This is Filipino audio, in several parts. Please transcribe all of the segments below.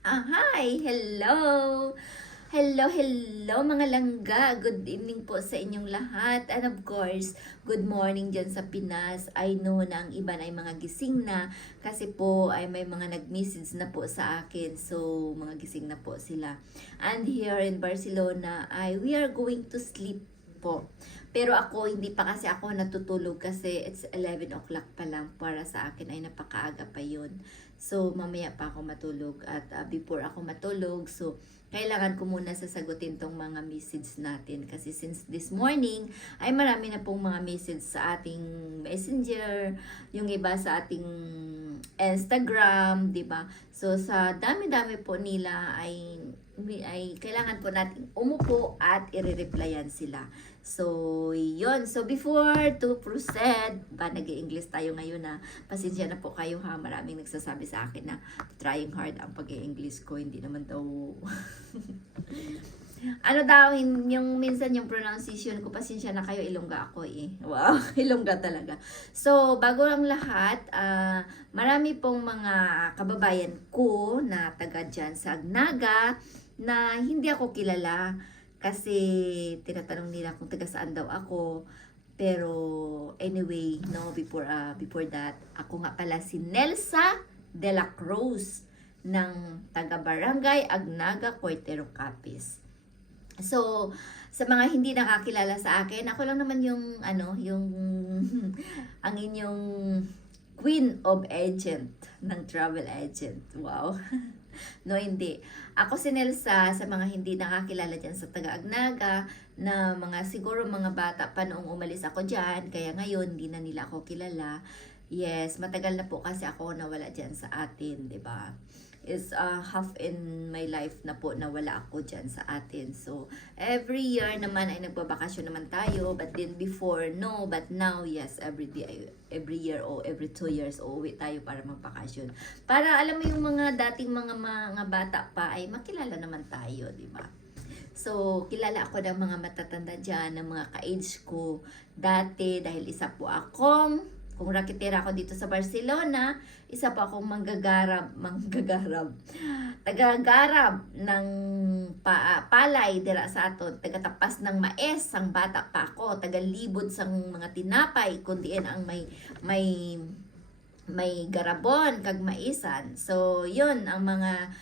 Hi! Hello! Hello mga langga! Good evening po sa inyong lahat. And of course, good morning dyan sa Pinas. I know na ang iba na ay mga gising na kasi po ay may mga nag-message na po sa akin. So, mga gising na po sila. And here in Barcelona, we are going to sleep po. Pero ako, hindi pa kasi ako natutulog kasi it's 11 o'clock pa lang. Para sa akin ay napakaaga pa yun. So, mamaya pa ako matulog at before ako matulog, so, kailangan ko muna sasagutin tong mga message natin kasi since this morning ay marami na pong mga message sa ating messenger, yung iba sa ating Instagram, 'di ba? So sa dami-dami po nila ay kailangan po natin umupo at i-replyan sila. So, yun. So, before to proceed, nag-i-English tayo ngayon na pasensya na po kayo ha. Maraming nagsasabi sa akin na trying hard ang pag-i-English ko. Hindi naman daw ano daw, yung minsan yung pronunciation ko, pasensya na kayo, Ilongga ako eh. Wow, Ilongga talaga. So, bago ang lahat, marami pong mga kababayan ko na taga dyan sa Agnaga na hindi ako kilala kasi tinatanong nila kung taga saan daw ako. Pero anyway, no, before that, ako nga pala si Nelsa de la Cruz ng taga Barangay Agnaga, Cuartero, Capiz. So, sa mga hindi nakakilala sa akin, ako lang naman yung ang inyong Queen of Agent ng travel agent. Wow. No, hindi. Ako si Nelsa, sa mga hindi nakakilala dyan sa taga-Agnaga, na mga siguro mga bata pa noong umalis ako dyan, kaya ngayon hindi na nila ako kilala. Yes, matagal na po kasi ako nawala dyan sa atin, 'di ba? Is half in my life na po nawala ako dyan sa atin. So, every year naman ay nagbabakasyon naman tayo. But then before, no. But now, yes, every year o every 2 years, uuwi tayo para magbakasyon. Para alam mo yung mga dating mga bata pa ay makilala naman tayo, di ba? So, kilala ako ng mga matatanda dyan, ng mga ka-age ko dati dahil isa po akong kung rakitera ako dito sa Barcelona, isa pa akong tagagarab ng palay dira sa aton, tagatapas ng mais sang bata pa ako, tagalibod sang mga tinapay kundiin ang may garabon kag maisan. So, yun ang mga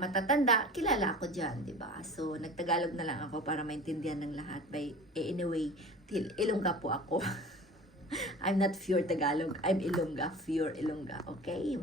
matatanda, kilala ako diyan, 'di ba? So, nagtagalog na lang ako para maintindihan ng lahat. Anyway, Ilongga po ako. I'm not pure Tagalog. I'm Ilongga, pure Ilongga. Okay?